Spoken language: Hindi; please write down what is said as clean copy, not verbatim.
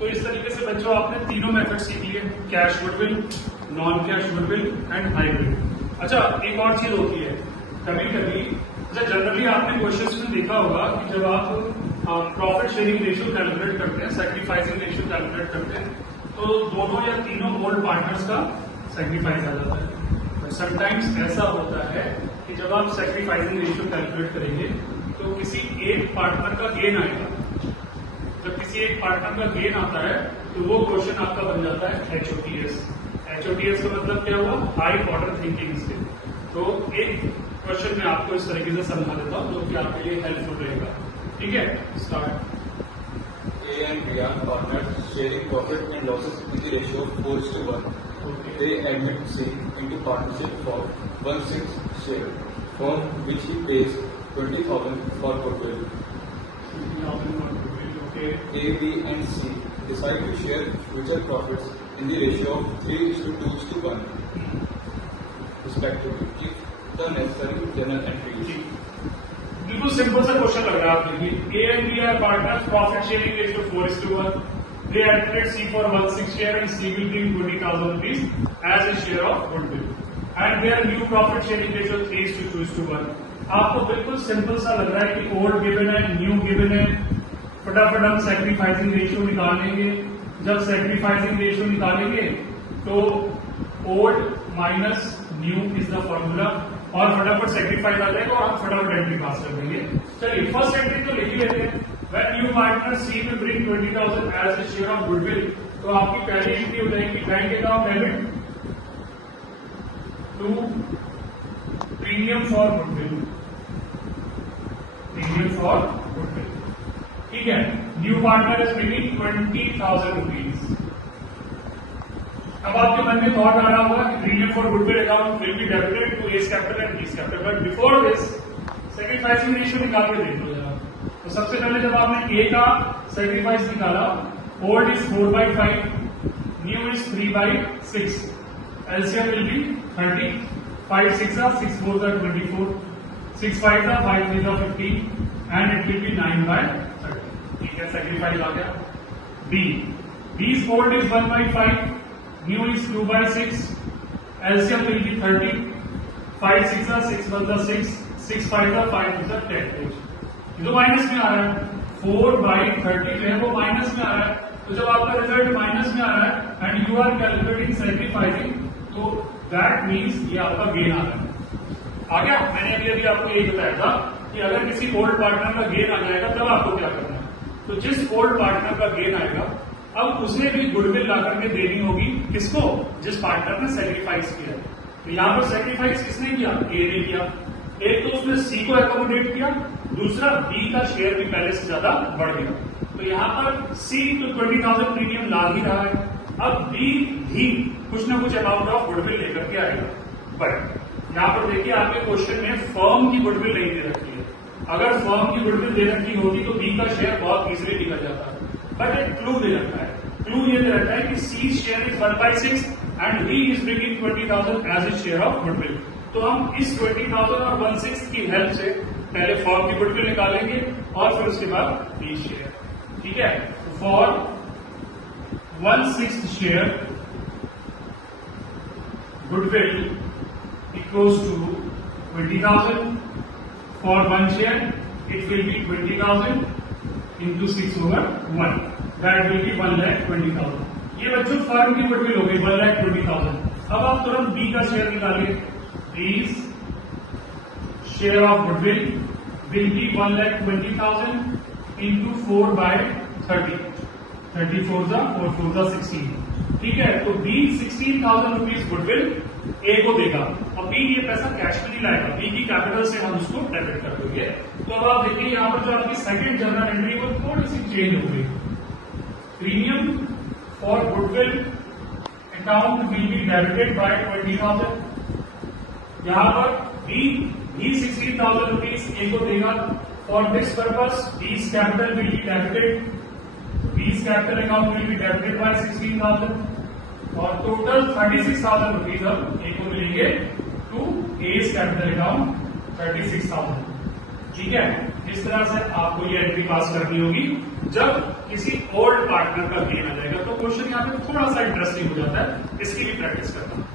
तो इस तरीके से बच्चों आपने तीनों मेथड सीख लिए, cash goodwill, non cash goodwill and hybrid. अच्छा, एक और चीज होती है, कभी कभी जनरली आपने क्वेश्चंस में देखा होगा कि जब आप प्रॉफिट शेयरिंग रेशियो कैलकुलेट करते हैं, सैक्रिफाइसिंग रेशियो कैलकुलेट करते हैं, तो दोनों या तीनों ओल्ड पार्टनर्स का सैक्रिफाइस आ जाता है। बट समटाइम्स ऐसा होता है कि जब आप सैक्रिफाइसिंग रेशियो कैलकुलेट करेंगे तो किसी एक पार्टनर का गेन आएगा। जब किसी एक पार्टनर का गेन आता है तो वो क्वेश्चन आपका बन जाता है एचओटीएस। एचओटीएस का मतलब क्या हुआ? High order thinking skill. तो एक क्वेश्चन मैं आपको इस तरीके से समझा देता हूँ जो कि आपके लिए हेल्पफुल रहेगा। ठीक है, start. A and B are partners sharing profit and losses with the ratio of 4:1. Okay. They admit C into partnership for 1/6 share, from which he pays 20,000 for goodwill. Okay. A, B and C decide to share future profits in the ratio of 3:2:1 respectively. If the necessary journal entries. बिल्कुल सिंपल सा क्वेश्चन लग रहा है आप देखिए। A and B are partners, profit sharing ratio 4:1. They admitted C for 1/6 share and C will bring 20,000 rupees as a share of goodwill. And their new profit sharing ratio 3:2:1. आपको बिल्कुल सिंपल सा लग रहा है कि ओल्ड गिवन है, न्यू गिवन है, फटाफट हम सैक्रिफाइसिंग रेशियो निकाल लेंगे। जब सैक्रिफाइसिंग रेशियो निकालेंगे तो old minus new is the formula और फटाफट सेक्रीफाइस आ जाएगा और हम फटाफट एंट्री पास कर देंगे। चलिए फर्स्ट एंट्री तो लिख ही लेते हैं। When new partner C will bring 20,000 as a share of goodwill, तो आपकी पहली एंट्री हो जाएगी bank account debit to premium for goodwill. Premium for goodwill, ठीक है। New partner is bringing 20,000 rupees. अब आपके मन में थॉट आ रहा होगा कि premium for goodwill account will be debited to A's capital and B's capital, but before this sacrificing ratio निकाल के देख लो जरा। तो सबसे पहले जब आपने ए का सैक्रिफाइस निकाला, old is 4/5, new is 3/6, LCM will be 30, 5 6 6 4 24, 6 5 5 3 15 and it will B 9/30। ठीक है, सैक्रिफाइस आ गया। बी, बीस old is 1/5, new is 2/6, LCM will be 30, 5 6 6 1 6, 6 5 5 10। जो माइनस में आ रहा है 4/30 जो है वो माइनस में आ रहा है। तो जब आपका रिजल्ट माइनस में आ रहा है and you are calculating sacrificing, तो दैट मीन्स ये आपका गेन आ रहा है। आ गया? मैंने अभी आपको यही बताया था कि अगर किसी ओल्ड पार्टनर का गेन आ जाएगा तब आपको क्या करना है। तो जिस ओल्ड पार्टनर का गेन आएगा अब उसे भी गुडविल ला करके देनी होगी। किसको? जिस पार्टनर ने सैक्रिफाइस किया। तो यहां पर सैक्रिफाइस किसने किया? ए ने किया। एक तो उसने सी को एकोमोडेट किया, दूसरा बी का शेयर भी पहले से ज्यादा बढ़ गया। तो यहां पर सी तो 20,000 प्रीमियम ला ही रहा है, अब बी भी कुछ ना कुछ अमाउंट ऑफ गुडविल लेकर के आएगा। बट यहां पर देखिए आपके क्वेश्चन में फर्म की गुडविल नहीं दे रखी है। अगर फर्म की गुडविल दे रखी होती तो बी का शेयर बहुत इजिली निकल जाता है। बट एक क्लू दे रखा है। क्लू ये दे रखा है कि C share is 1/6 and he is bringing 20,000 as a share of goodwill. तो हम इस 20,000 और 1/6 की हेल्प से पहले फॉर्म की गुडविल निकालेंगे और फिर उसके बाद बी शेयर। ठीक है, for 1/6 share goodwill equals to 20,000, for 1 share it will be 20,000 into 6/1, that will be 1,20,000। ये बच्चों फर्म की गुडविल हो गई 1,20,000। अब आप तुरंत बी का शेयर निकालिए। Please share of goodwill will be 1,20,000 into 4/30, 34 4 4 16। ठीक है, तो बी 16,000 रुपीज गुडविल ए को देगा। अब बी ये पैसा कैश में नहीं लाएगा, बी की कैपिटल से हम उसको डेबिट कर देंगे। तो अब आप देखिए यहां पर जो आपकी सेकंड जर्नल एंट्री वो थोड़ी सी चेंज हो गई। Premium for goodwill account will be debited bye 20,000। यहां पर बी 16,000 रुपीज ए को देगा। फॉर दिस पर्पस बीस कैपिटल विल बी डेबिटेड, बीस capital account will be debited bye 16,000 और टोटल 36,000 रुपीज हम ए को मिलेंगे टू एज कैपिटल अकाउंट 36,000। ठीक है, इस तरह से आपको ये एंट्री पास करनी होगी जब किसी ओल्ड पार्टनर का गेन आ जाएगा। तो क्वेश्चन यहाँ पे थोड़ा सा इंटरेस्टिंग हो जाता है, इसकी भी प्रैक्टिस करना।